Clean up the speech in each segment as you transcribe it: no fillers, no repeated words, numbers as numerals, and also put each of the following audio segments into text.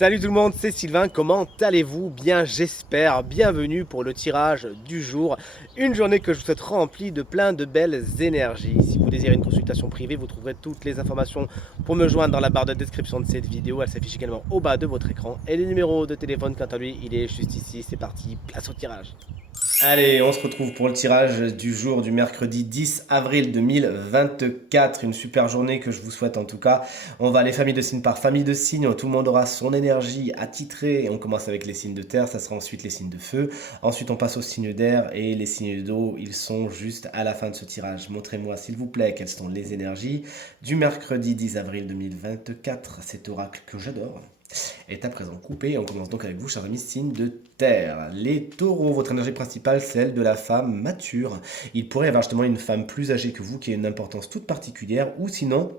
Salut tout le monde, c'est Sylvain, comment allez-vous? Bien j'espère, bienvenue pour le tirage du jour, une journée que je vous souhaite remplie de plein de belles énergies. Si vous désirez une consultation privée, vous trouverez toutes les informations pour me joindre dans la barre de description de cette vidéo, elle s'affiche également au bas de votre écran. Et le numéro de téléphone quant à lui, il est juste ici, c'est parti, place au tirage. Allez, on se retrouve pour le tirage du jour du mercredi 10 avril 2024. Une super journée que je vous souhaite en tout cas. On va aller famille de signes par famille de signes. Tout le monde aura son énergie attitrée. On commence avec les signes de terre, ça sera ensuite les signes de feu. Ensuite, on passe aux signes d'air et les signes d'eau. Ils sont juste à la fin de ce tirage. Montrez-moi s'il vous plaît quelles sont les énergies du mercredi 10 avril 2024. Cet oracle que j'adore est à présent coupé. On commence donc avec vous, chers amis, signe de terre. Les taureaux, votre énergie principale, celle de la femme mature. Il pourrait y avoir justement une femme plus âgée que vous qui a une importance toute particulière, ou sinon,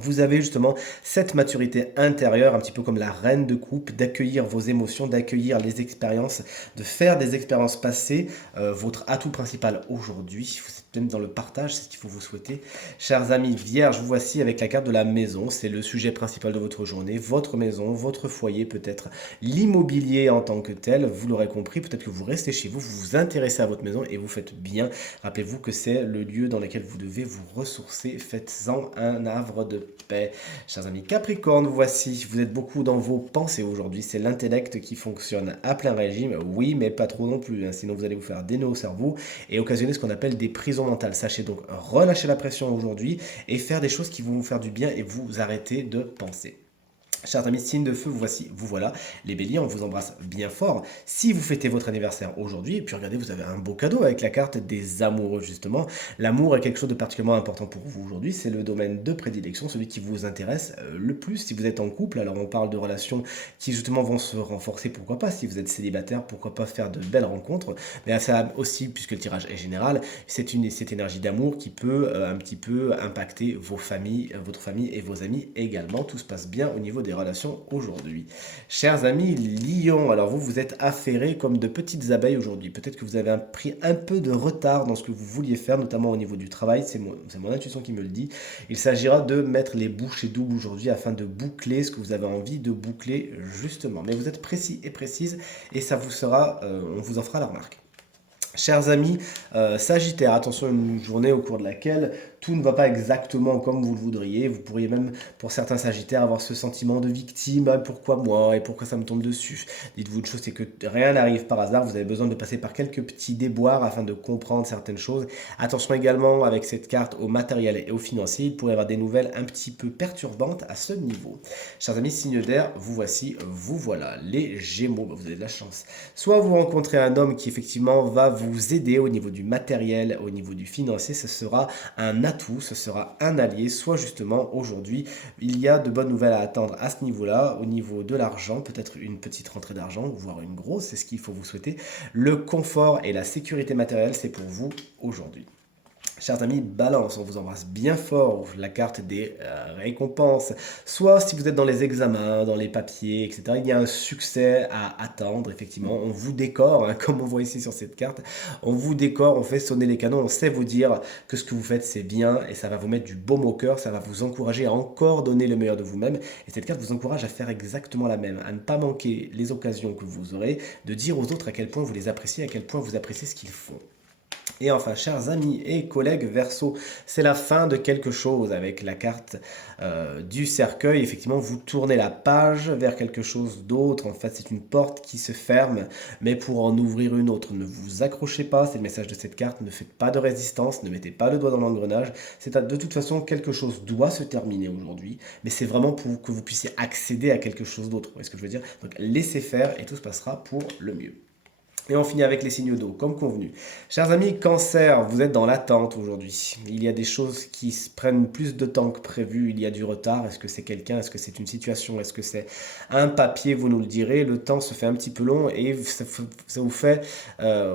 vous avez justement cette maturité intérieure, un petit peu comme la reine de coupe, d'accueillir vos émotions, d'accueillir les expériences, de faire des expériences passées. Votre atout principal aujourd'hui, vous êtes même dans le partage, c'est ce qu'il faut vous souhaiter. Chers amis vierges, vous voici avec la carte de la maison, c'est le sujet principal de votre journée, votre maison, votre foyer, peut-être l'immobilier en tant que tel, vous l'aurez compris, peut-être que vous restez chez vous, vous vous intéressez à votre maison et vous faites bien. Rappelez-vous que c'est le lieu dans lequel vous devez vous ressourcer, faites-en un havre de paix. Chers amis Capricorne, voici, vous êtes beaucoup dans vos pensées aujourd'hui, c'est l'intellect qui fonctionne à plein régime, oui mais pas trop non plus, hein, sinon vous allez vous faire des nœuds au cerveau et occasionner ce qu'on appelle des prisons mentales. Sachez donc relâcher la pression aujourd'hui et faire des choses qui vont vous faire du bien et vous arrêter de penser. Chers amis, signe de feu, vous voilà. Les béliers, on vous embrasse bien fort. Si vous fêtez votre anniversaire aujourd'hui, et puis regardez, vous avez un beau cadeau avec la carte des amoureux, justement. L'amour est quelque chose de particulièrement important pour vous aujourd'hui. C'est le domaine de prédilection, celui qui vous intéresse le plus. Si vous êtes en couple, alors on parle de relations qui justement vont se renforcer, pourquoi pas. Si vous êtes célibataire, pourquoi pas faire de belles rencontres. Mais ça aussi, puisque le tirage est général, c'est cette énergie d'amour qui peut un petit peu impacter vos familles, votre famille et vos amis également. Tout se passe bien au niveau des relations aujourd'hui. Chers amis Lion, alors vous êtes affairés comme de petites abeilles aujourd'hui. Peut-être que vous avez pris un peu de retard dans ce que vous vouliez faire, notamment au niveau du travail. C'est mon intuition qui me le dit. Il s'agira de mettre les bouchées doubles aujourd'hui afin de boucler ce que vous avez envie de boucler justement. Mais vous êtes précis et précise et ça vous sera, on vous en fera la remarque. Chers amis Sagittaire, attention, une journée au cours de laquelle tout ne va pas exactement comme vous le voudriez. Vous pourriez même, pour certains Sagittaires, avoir ce sentiment de victime. Ah, pourquoi moi et pourquoi ça me tombe dessus? Dites-vous une chose, c'est que rien n'arrive par hasard. Vous avez besoin de passer par quelques petits déboires afin de comprendre certaines choses. Attention également avec cette carte au matériel et au financier. Il pourrait y avoir des nouvelles un petit peu perturbantes à ce niveau. Chers amis, signe d'air, vous voici, vous voilà. Les Gémeaux, vous avez de la chance. Soit vous rencontrez un homme qui effectivement va vous aider au niveau du matériel, au niveau du financier. Ce sera un atout, ce sera un allié, soit justement aujourd'hui, il y a de bonnes nouvelles à attendre à ce niveau-là, au niveau de l'argent, peut-être une petite rentrée d'argent, voire une grosse, c'est ce qu'il faut vous souhaiter. Le confort et la sécurité matérielle, c'est pour vous aujourd'hui. Chers amis, balance, on vous embrasse bien fort, la carte des récompenses. Soit si vous êtes dans les examens, dans les papiers, etc., il y a un succès à attendre, effectivement. On vous décore, hein, comme on voit ici sur cette carte, on vous décore, on fait sonner les canons, on sait vous dire que ce que vous faites c'est bien et ça va vous mettre du baume au cœur, ça va vous encourager à encore donner le meilleur de vous-même. Et cette carte vous encourage à faire exactement la même, à ne pas manquer les occasions que vous aurez, de dire aux autres à quel point vous les appréciez, à quel point vous appréciez ce qu'ils font. Et enfin, chers amis et collègues Verseau, c'est la fin de quelque chose avec la carte du cercueil. Effectivement, vous tournez la page vers quelque chose d'autre. En fait, c'est une porte qui se ferme, mais pour en ouvrir une autre, ne vous accrochez pas. C'est le message de cette carte. Ne faites pas de résistance, ne mettez pas le doigt dans l'engrenage. De toute façon, quelque chose doit se terminer aujourd'hui, mais c'est vraiment pour que vous puissiez accéder à quelque chose d'autre. Vous voyez ce que je veux dire? Donc, laissez faire et tout se passera pour le mieux. Et on finit avec les signes d'eau, comme convenu. Chers amis, Cancer, vous êtes dans l'attente aujourd'hui. Il y a des choses qui prennent plus de temps que prévu, il y a du retard. Est-ce que c'est quelqu'un? Est-ce que c'est une situation? Est-ce que c'est un papier? Vous nous le direz. Le temps se fait un petit peu long et ça vous fait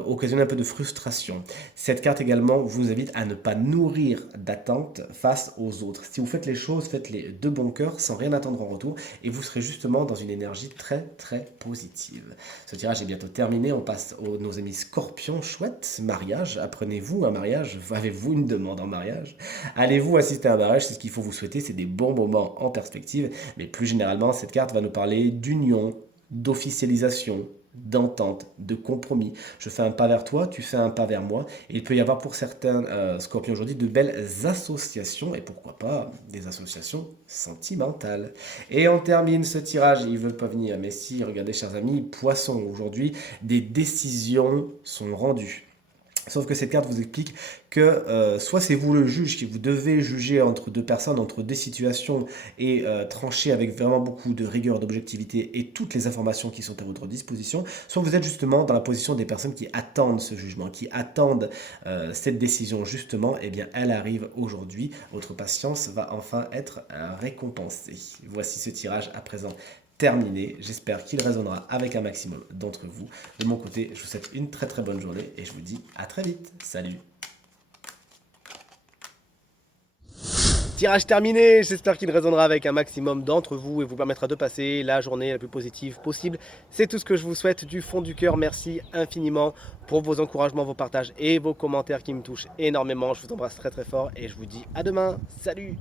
occasionner un peu de frustration. Cette carte également vous invite à ne pas nourrir d'attente face aux autres. Si vous faites les choses, faites-les de bon cœur, sans rien attendre en retour, et vous serez justement dans une énergie très très positive. Ce tirage est bientôt terminé. On passe aux nos amis scorpions. Chouette, mariage, apprenez-vous un mariage? Avez-vous une demande en mariage? Allez-vous assister à un mariage? C'est ce qu'il faut vous souhaiter, c'est des bons moments en perspective. Mais plus généralement, cette carte va nous parler d'union, d'officialisation, d'entente, de compromis. Je fais un pas vers toi, tu fais un pas vers moi. Et il peut y avoir pour certains scorpions aujourd'hui de belles associations, et pourquoi pas des associations sentimentales. Et on termine ce tirage, ils ne veulent pas venir, mais si, regardez chers amis, poisson, aujourd'hui, des décisions sont rendues. Sauf que cette carte vous explique que soit c'est vous le juge, qui vous devez juger entre deux personnes, entre deux situations et trancher avec vraiment beaucoup de rigueur, d'objectivité et toutes les informations qui sont à votre disposition, soit vous êtes justement dans la position des personnes qui attendent ce jugement, qui attendent cette décision justement, et bien elle arrive aujourd'hui. Votre patience va enfin être récompensée. Voici ce tirage à présent terminé. J'espère qu'il résonnera avec un maximum d'entre vous. De mon côté, je vous souhaite une très très bonne journée et je vous dis à très vite. Salut! Tirage terminé, j'espère qu'il résonnera avec un maximum d'entre vous et vous permettra de passer la journée la plus positive possible. C'est tout ce que je vous souhaite du fond du cœur. Merci infiniment pour vos encouragements, vos partages et vos commentaires qui me touchent énormément. Je vous embrasse très très fort et je vous dis à demain. Salut!